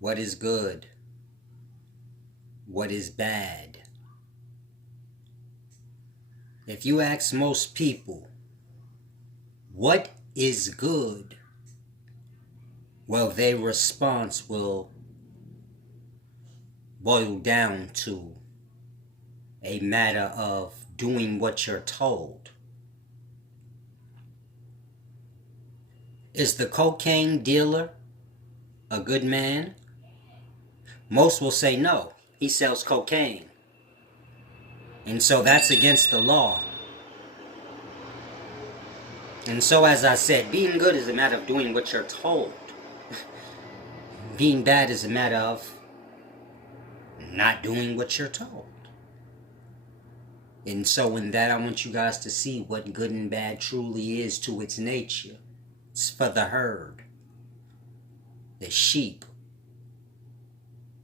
What is good? What is bad? If you ask most people, what is good? Well, their response will boil down to a matter of doing what you're told. Is the cocaine dealer a good man? Most will say no, he sells cocaine. And so that's against the law. And so, as I said, being good is a matter of doing what you're told. Being bad is a matter of not doing what you're told. And so in that, I want you guys to see what good and bad truly is to its nature. It's for the herd, the sheep,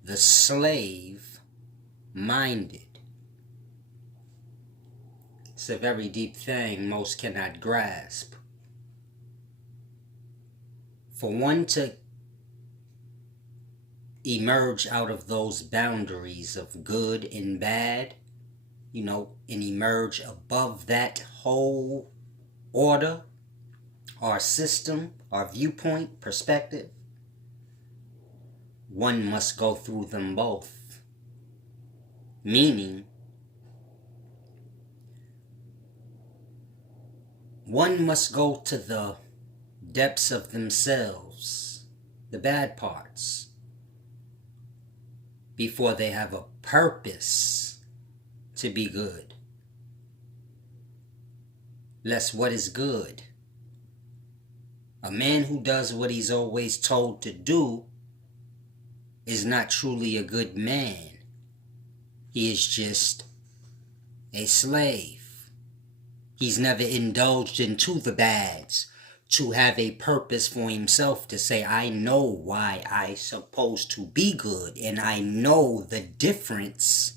the slave-minded. It's a very deep thing most cannot grasp. For one to emerge out of those boundaries of good and bad, and emerge above that whole order, our system, our viewpoint, perspective, one must go through them both. Meaning, one must go to the depths of themselves, the bad parts, before they have a purpose to be good. Lest what is good? A man who does what he's always told to do is not truly a good man. He is just a slave. He's never indulged into the bads to have a purpose for himself to say, I know why I'm supposed to be good, and I know the difference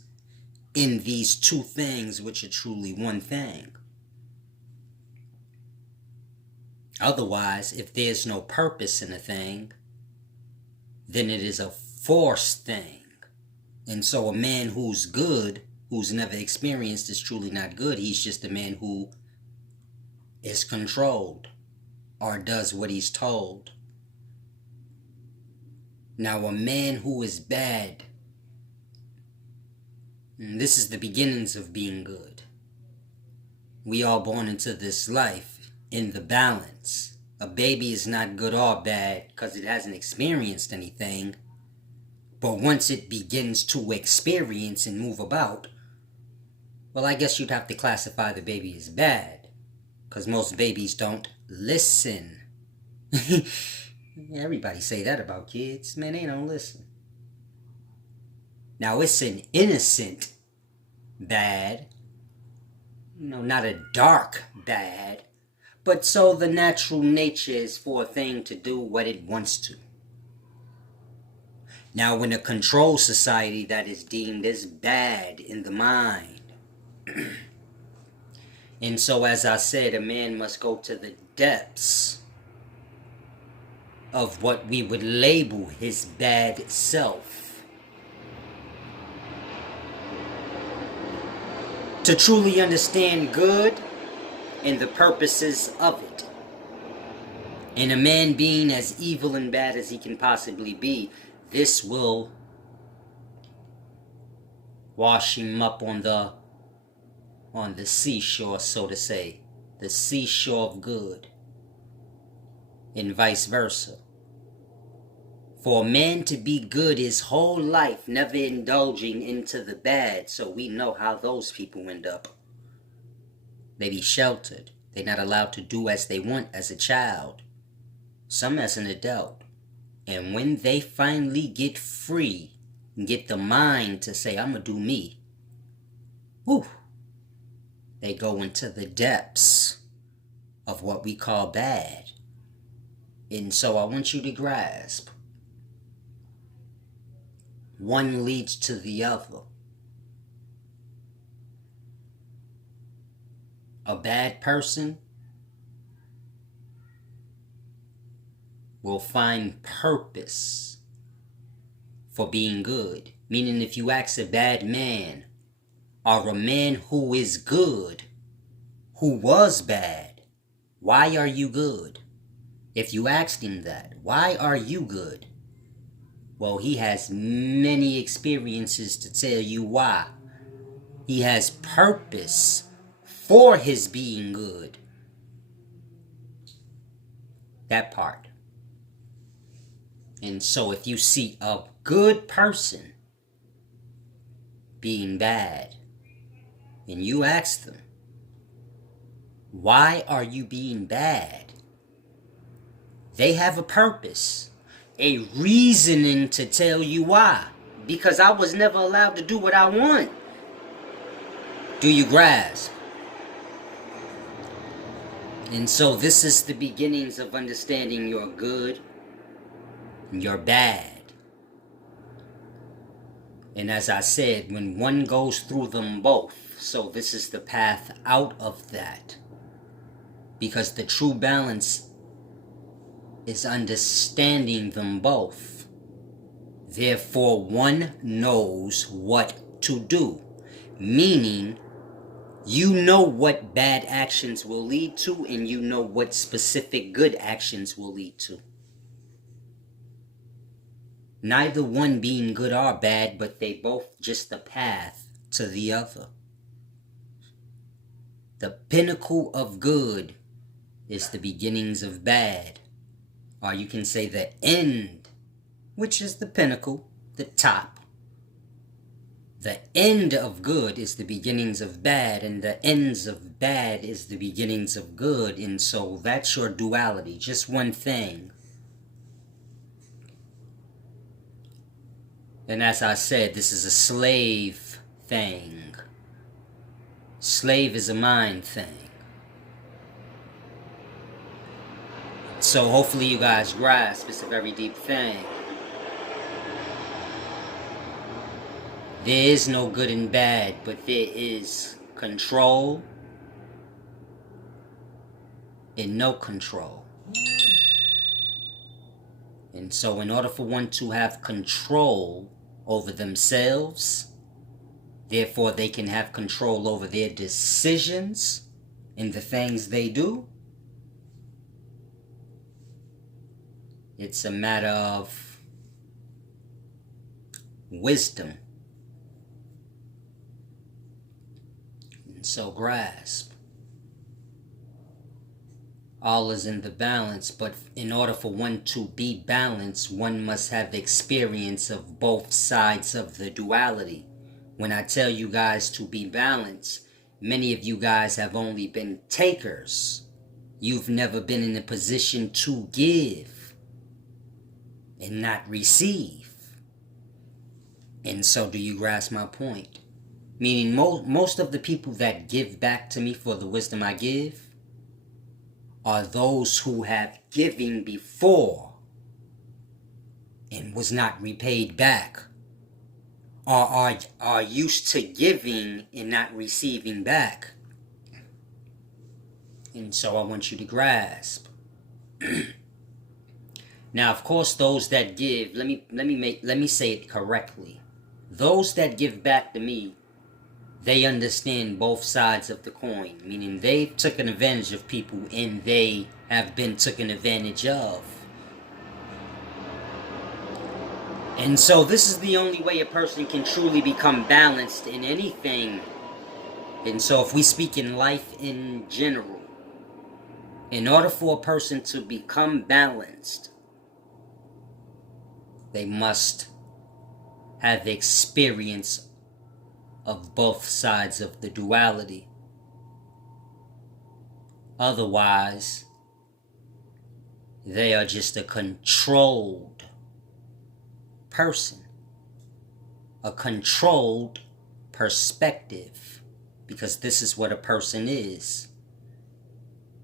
in these two things, which are truly one thing. Otherwise, if there's no purpose in a thing, then it is a forced thing. And so a man who's good, who's never experienced, is truly not good. He's just a man who is controlled or does what he's told. Now, a man who is bad, and this is the beginnings of being good. We are born into this life in the balance. A baby is not good or bad because it hasn't experienced anything. But once it begins to experience and move about, well, I guess you'd have to classify the baby as bad, because most babies don't listen. Everybody say that about kids. Man, they don't listen. Now, it's an innocent bad, not a dark bad, but so the natural nature is for a thing to do what it wants to. Now, in a controlled society, that is deemed as bad in the mind. And so, as I said, a man must go to the depths of what we would label his bad self to truly understand good and the purposes of it. And a man being as evil and bad as he can possibly be, this will wash him up on the seashore, so to say, the seashore of good, and vice versa. For a man to be good his whole life, never indulging into the bad, so we know how those people end up. They be sheltered. They're not allowed to do as they want as a child, some as an adult. And when they finally get free and get the mind to say, I'm going to do me, they go into the depths of what we call bad. And so I want you to grasp, one leads to the other. A bad person will find purpose for being good. Meaning if you ask a bad man, or a man who is good, who was bad, why are you good? If you asked him that, why are you good? Well, he has many experiences to tell you why. He has purpose for his being good. That part. And so if you see a good person being bad, and you ask them, why are you being bad? They have a purpose, a reasoning to tell you why. Because I was never allowed to do what I want. Do you grasp? And so this is the beginnings of understanding your good and your bad. And as I said, when one goes through them both, so this is the path out of that. Because the true balance is understanding them both. Therefore, one knows what to do. Meaning, you know what bad actions will lead to, and you know what specific good actions will lead to. Neither one being good or bad, but they both just the path to the other. The pinnacle of good is the beginnings of bad. Or you can say the end, which is the pinnacle, the top. The end of good is the beginnings of bad, and the ends of bad is the beginnings of good. And so that's your duality, just one thing. And as I said, this is a slave thing. Slave is a mind thing. So hopefully you guys grasp it's a very deep thing. There is no good and bad, but there is control and no control. And so in order for one to have control over themselves, therefore they can have control over their decisions and the things they do, it's a matter of wisdom. And so grasp. All is in the balance, but in order for one to be balanced, one must have experience of both sides of the duality. When I tell you guys to be balanced, many of you guys have only been takers. You've never been in a position to give and not receive. And so do you grasp my point? Meaning most of the people that give back to me for the wisdom I give are those who have given before and was not repaid back, or are used to giving and not receiving back. And so I want you to grasp. Now, of course, those that give, let me say it correctly. Those that give back to me, they understand both sides of the coin, meaning they've taken advantage of people and they have been taken advantage of. And so this is the only way a person can truly become balanced in anything. And so if we speak in life in general, in order for a person to become balanced, they must have experience of both sides of the duality. Otherwise, they are just a controlled person, a controlled perspective, because this is what a person is,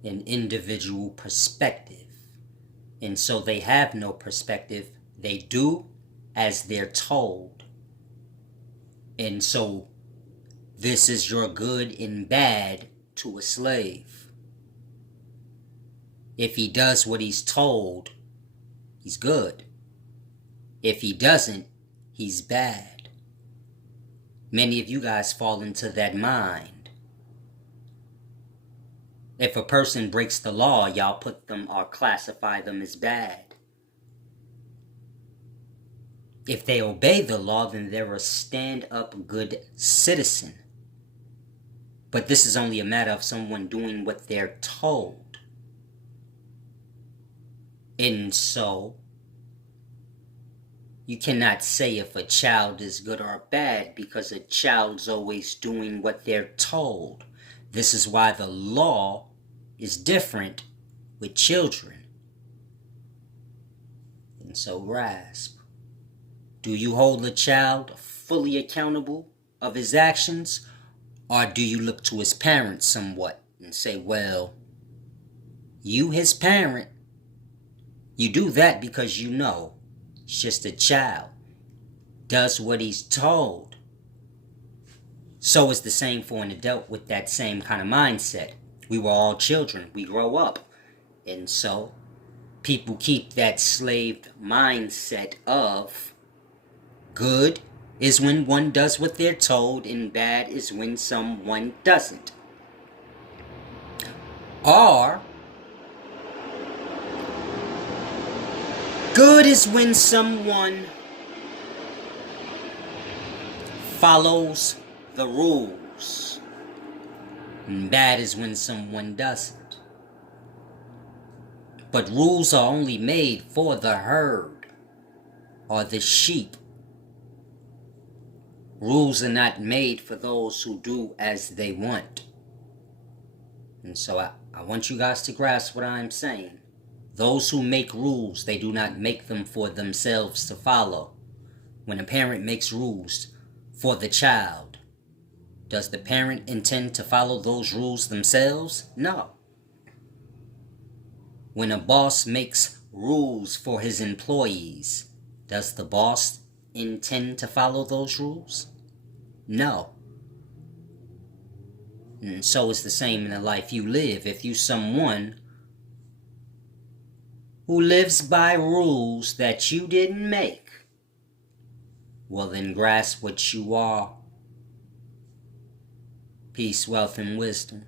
an individual perspective. And so they have no perspective. They do as they're told. And so this is your good and bad to a slave. If he does what he's told, he's good. If he doesn't, he's bad. Many of you guys fall into that mind. If a person breaks the law, y'all put them or classify them as bad. If they obey the law, then they're a stand-up good citizen. But this is only a matter of someone doing what they're told. And so, you cannot say if a child is good or bad because a child's always doing what they're told. This is why the law is different with children. And so grasp. Do you hold a child fully accountable of his actions? Or do you look to his parents somewhat and say, well, you, his parent, you do that because you know it's just a child, does what he's told. So it's the same for an adult with that same kind of mindset. We were all children. We grow up. And so people keep that slave mindset of good is when one does what they're told, and bad is when someone doesn't. Or good is when someone follows the rules, and bad is when someone doesn't. But rules are only made for the herd or the sheep. Rules are not made for those who do as they want. And so I want you guys to grasp what I'm saying. Those who make rules, they do not make them for themselves to follow. When a parent makes rules for the child, does the parent intend to follow those rules themselves? No. When a boss makes rules for his employees, does the boss intend to follow those rules? No. And so it's the same in the life you live. If you someone who lives by rules that you didn't make, well then grasp what you are. Peace, wealth, and wisdom.